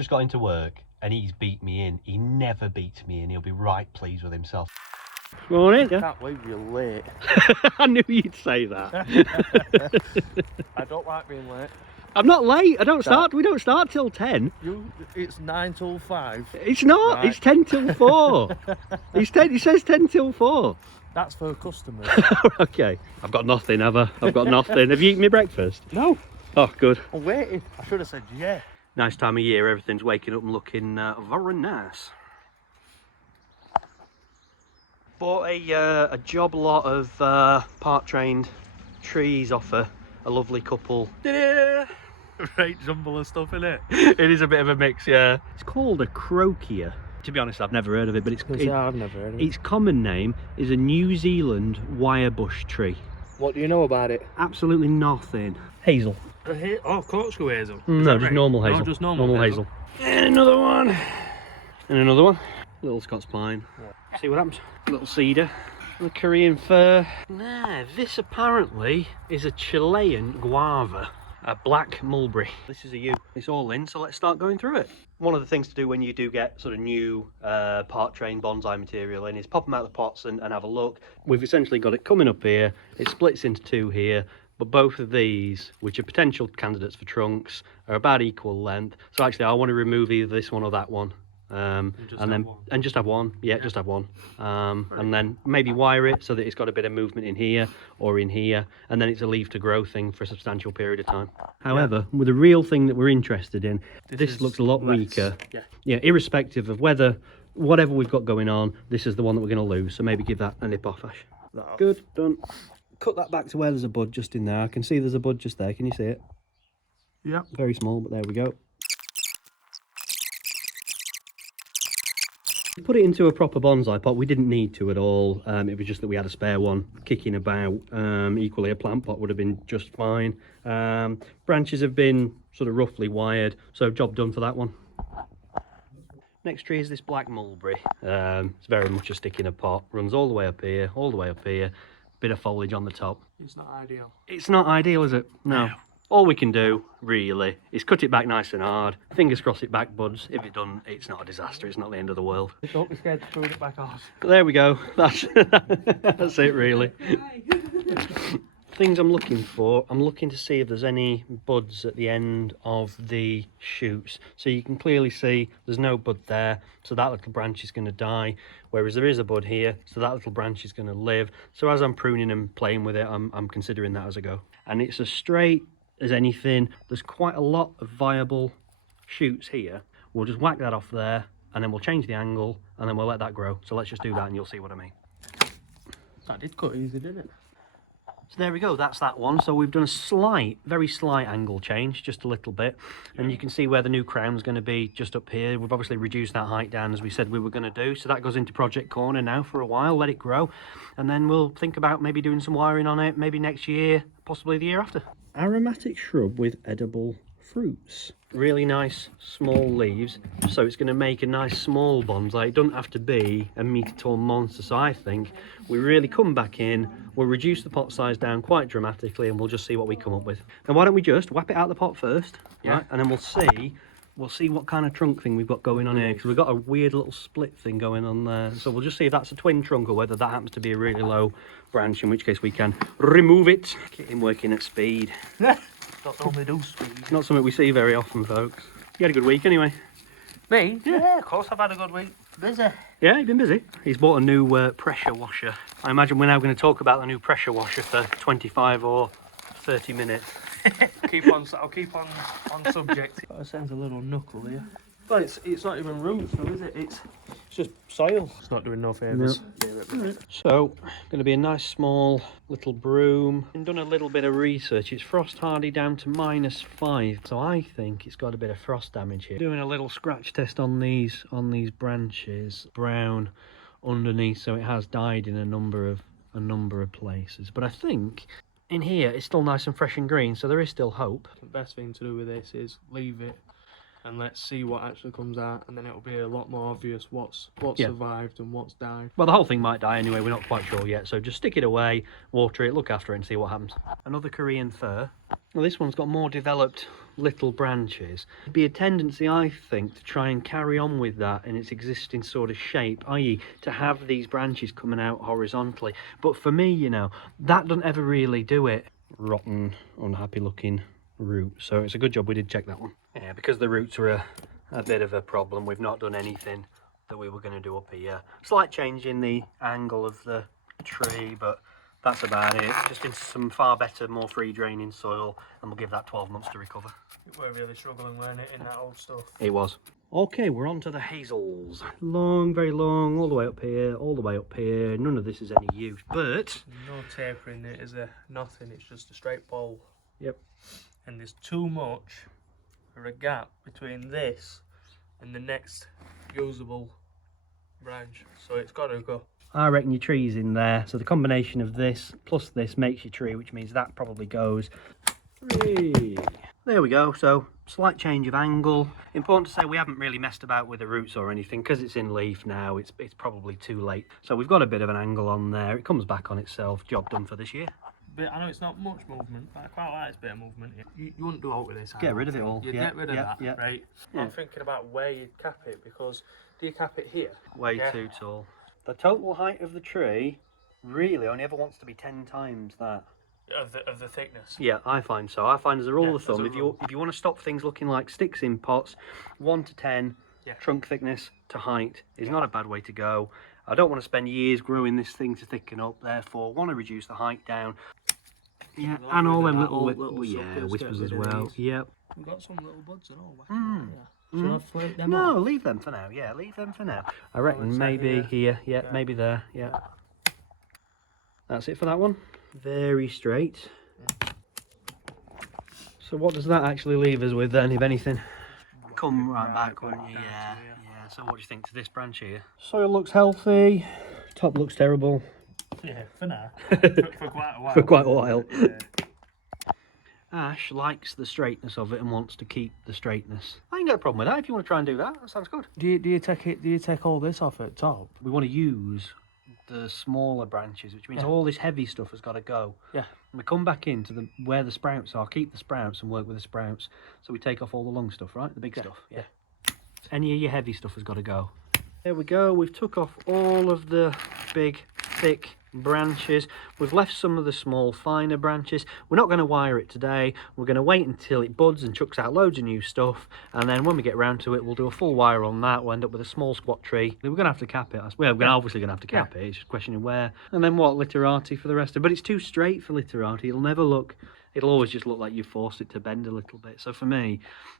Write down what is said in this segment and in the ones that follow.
just got into work and he's beat me in. He never beats me in. He'll be right pleased with himself. Morning. I can't believe you're late. I knew you'd say that. I don't like being late. I'm not late. I don't start. We don't start till 10. It's 9 till 5. It's not. Right. It's 10 till 4. It says 10 till 4. That's for customers. Okay. I've got nothing, have I? I've got nothing. Have you eaten my breakfast? No. Oh, good. I'm waiting. I should have said yeah. Nice time of year. Everything's waking up and looking very nice. Bought a job lot of part-trained trees off a lovely couple. Right jumble of stuff in it. It is a bit of a mix, yeah. It's called a crocea. To be honest, I've never heard of it, but I've never heard of it. its common name is a New Zealand wirebush tree. What do you know about it? Absolutely nothing. Hazel. Oh, corkscrew hazel. No, just normal hazel. No, just normal hazel. And another one. And another one. Little Scots pine. Yeah. See what happens. Little cedar. And a Korean fir. Nah, this apparently is a Chilean guava. A black mulberry. This is a yew. It's all in, so let's start going through it. One of the things to do when you do get sort of new part-trained bonsai material in is pop them out of the pots and have a look. We've essentially got it coming up here. It splits into two here, but both of these, which are potential candidates for trunks, are about equal length. So actually I want to remove either this one or that one. Just have one. Yeah, just have one. And then maybe wire it so that it's got a bit of movement in here or in here, and then it's a leaf to grow thing for a substantial period of time. However, with the real thing that we're interested in, this looks a lot weaker. Yeah, irrespective of whatever we've got going on, this is the one that we're going to lose. So maybe give that a nip off, Ash. Good, done. Cut that back to where there's a bud just in there. I can see there's a bud just there. Can you see it? Yeah. Very small, but there we go. Put it into a proper bonsai pot. We didn't need to at all. It was just that we had a spare one kicking about. Equally, a plant pot would have been just fine. Branches have been sort of roughly wired, so job done for that one. Next tree is this black mulberry. It's very much a stick in a pot. Runs all the way up here, all the way up here. Bit of foliage on the top. It's not ideal. It's not ideal, is it? No. All we can do, really, is cut it back nice and hard. Fingers crossed it back buds. If it doesn't, it's not a disaster. It's not the end of the world. Don't be scared to prune it back off. But there we go. That's it, really. Things I'm looking for, I'm looking to see if there's any buds at the end of the shoots. So you can clearly see there's no bud there, so that little branch is going to die, whereas there is a bud here, so that little branch is going to live. So as I'm pruning and playing with it, I'm considering that as I go. And it's as straight as anything. There's quite a lot of viable shoots here. We'll just whack that off there, and then we'll change the angle, and then we'll let that grow. So let's just do that and you'll see what I mean. That did cut easy, didn't it? So there we go, that's that one. So we've done a very slight angle change, just a little bit. And you can see where the new crown's going to be just up here. We've obviously reduced that height down as we said we were going to do. So that goes into Project Corner now for a while, let it grow. And then we'll think about maybe doing some wiring on it, maybe next year, possibly the year after. Aromatic shrub with edible fruits. Really nice small leaves, so it's going to make a nice small bonsai. It doesn't have to be a metre tall monster. So I think we really come back in, we'll reduce the pot size down quite dramatically, and we'll just see what we come up with. And why don't we just whap it out of the pot first, right? And then we'll see what kind of trunk thing we've got going on here, because we've got a weird little split thing going on there. So we'll just see if that's a twin trunk or whether that happens to be a really low branch, in which case we can remove it. Get him working at speed. Don't normally do speed. Not something we see very often, folks. You had a good week anyway. Me? Yeah, of course I've had a good week. Busy. Yeah, you've been busy. He's bought a new pressure washer. I imagine we're now going to talk about the new pressure washer for 25 or 30 minutes. I'll keep on subject. It sounds a little knuckle here. But it's not even roots though, is it? It's just soil. It's not doing no favours. No. So, going to be a nice small little broom. I've done a little bit of research. It's frost hardy down to -5. So I think it's got a bit of frost damage here. Doing a little scratch test on these branches. Brown underneath, so it has died in a number of places. But I think in here it's still nice and fresh and green, so there is still hope. The best thing to do with this is leave it and let's see what actually comes out, and then it'll be a lot more obvious what's Yeah. survived and what's died. Well, the whole thing might die anyway, we're not quite sure yet, so just stick it away, water it, look after it and see what happens. Another Korean fir. Well, this one's got more developed little branches. There'd be a tendency, I think, to try and carry on with that in its existing sort of shape, i.e. to have these branches coming out horizontally. But for me, you know, that doesn't ever really do it. Rotten, unhappy looking root, so it's a good job we did check that one. Yeah, because the roots are a bit of a problem, we've not done anything that we were going to do up here. Slight change in the angle of the tree, but that's about it. Just in some far better, more free draining soil, and we'll give that 12 months to recover. We're really struggling, weren't it, in that old stuff? It was. Okay, we're on to the hazels. Long, very long, all the way up here, all the way up here. None of this is any use, but... No tapering it, is there? Nothing, it's just a straight pole. Yep. And there's too much of a gap between this and the next usable branch, so it's got to go. I reckon your tree's in there, so the combination of this plus this makes your tree, which means that probably goes. Whee! There we go, so slight change of angle. Important to say we haven't really messed about with the roots or anything because it's in leaf now, it's probably too late. So we've got a bit of an angle on there, it comes back on itself, job done for this year. But I know it's not much movement, but I quite like this bit of movement. You wouldn't do out with this. Get rid of it all. You'd get rid of that, right? Yeah. I'm thinking about where you'd cap it, because do you cap it here? Way too tall. The total height of the tree really only ever wants to be 10 times that. Of the thickness. Yeah, I find so. I find as a rule of thumb, if you want to stop things looking like sticks in pots, 1 to 10 trunk thickness to height is not a bad way to go. I don't want to spend years growing this thing to thicken up, therefore want to reduce the height down. Yeah, and all them little whispers as well. Yep. We've got some little buds and all. Should I float them off? No, leave them for now. Yeah, leave them for now. I reckon maybe here. Yeah, maybe there. Yeah. That's it for that one. Very straight. So what does that actually leave us with then, if anything? Come right back, wouldn't you? Yeah. So what do you think to this branch here? Soil looks healthy. Top looks terrible. Yeah, for now. for quite a while. For quite a while. Yeah. Ash likes the straightness of it and wants to keep the straightness. I ain't got a problem with that. If you want to try and do that, that sounds good. Do you take all this off at top? We want to use the smaller branches, which means all this heavy stuff has got to go. Yeah. And we come back into where the sprouts are, keep the sprouts and work with the sprouts. So we take off all the long stuff, right? The big stuff. Yeah. Any of your heavy stuff has got to go. There we go. We've took off all of the big, thick branches. We've left some of the small, finer branches. We're not going to wire it today. We're going to wait until it buds and chucks out loads of new stuff, and then when we get round to it, we'll do a full wire on that. We'll end up with a small squat tree. We're going to have to cap it. Well, we're obviously going to have to cap it. It's just a question of where. And then what? Literati for the rest of it. But it's too straight for literati. It'll never look... It'll always just look like you forced it to bend a little bit. So for me,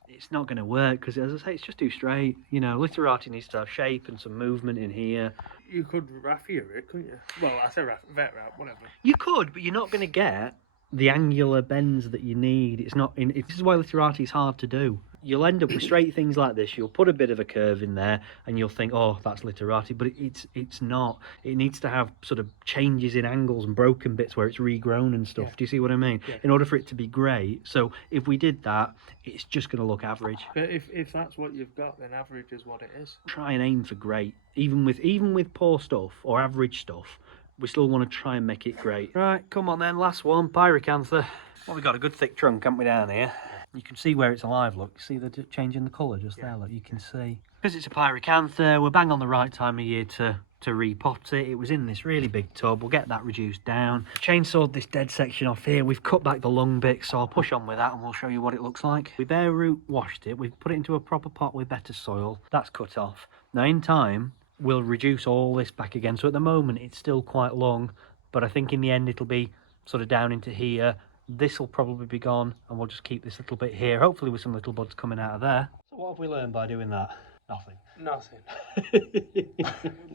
it's not going to work because, as I say, it's just too straight. You know, literati needs to have shape and some movement in here. You could raffia it, couldn't you? Well, I say vet wrap, whatever. You could, but you're not going to get the angular bends that you need. It's not. This is why literati is hard to do. You'll end up with straight things like this. You'll put a bit of a curve in there, and you'll think, "Oh, that's literati," but it's not. It needs to have sort of changes in angles and broken bits where it's regrown and stuff. Yeah. Do you see what I mean? Yeah. In order for it to be great. So if we did that, it's just going to look average. But if that's what you've got, then average is what it is. Try and aim for great, even with poor stuff or average stuff. We still want to try and make it great. Right, come on then, last one, pyracantha. Well, we've got a good thick trunk, haven't we, down here? You can see where it's alive, look. See the change in the colour just there, look, you can see. Because it's a pyracantha, we're bang on the right time of year to repot it. It was in this really big tub. We'll get that reduced down. Chainsawed this dead section off here. We've cut back the lung bit, so I'll push on with that and we'll show you what it looks like. We bare root washed it. We've put it into a proper pot with better soil. That's cut off. Now in time, we'll reduce all this back again. So at the moment, it's still quite long, but I think in the end, it'll be sort of down into here. This will probably be gone, and we'll just keep this little bit here, hopefully with some little buds coming out of there. So what have we learned by doing that? Nothing.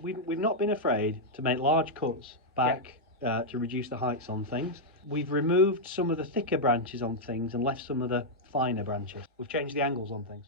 We've not been afraid to make large cuts back to reduce the heights on things. We've removed some of the thicker branches on things and left some of the finer branches. We've changed the angles on things.